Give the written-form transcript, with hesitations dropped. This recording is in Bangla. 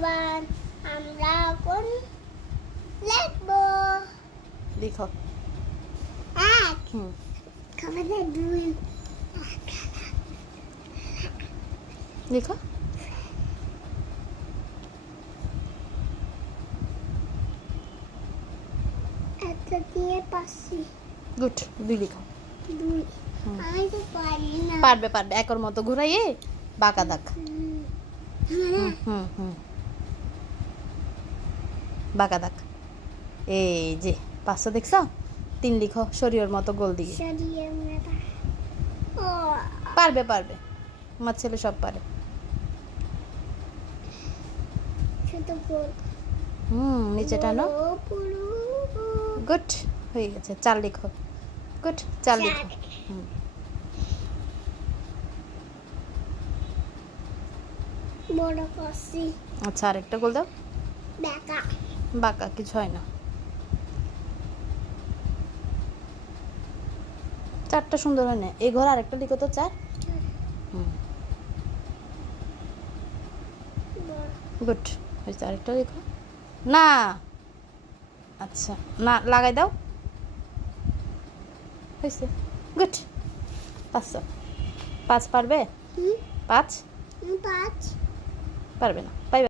এভরিওয়ান, আমরা এখন লিখবো। লিখো। এক, খাবারে দুই, লিখো। একটা দিয়ে পাচ্ছি গুড, দুই লিখো। দুই। আমি তো পারি না। পারবে পারবে, একর মতো ঘুরাইয়ে বাঁকা দাগ। হ্যাঁ, হুম বাঁকা দাগ। এই যে পাঁচটা দেখছ, তিন লিখো শরীরের মতো গোল দিয়ে। সরিয়ে মেরা। ও পারবে পারবে, আমার ছেলে সব পারে। শুধু গোল। নিচে টানো। পুরো গুড, হয়ে গেছে। চার লিখো। গুড, চার লিখো। বড় পাচ্ছি আচ্ছা, আরেকটা গোল দাও। বেকা। বাঁকা কিছু হয় না। চারটা সুন্দর হয় না। এই ঘর আরেকটা লিখো তো, চার। গুড, হয়েছে। আরেকটা লিখো না। আচ্ছা, না লাগাই দাও। হয়েছে। গুড, পাঁচশো। পাঁচ পারবে? পাঁচ পাঁচ পারবে না। Bye bye.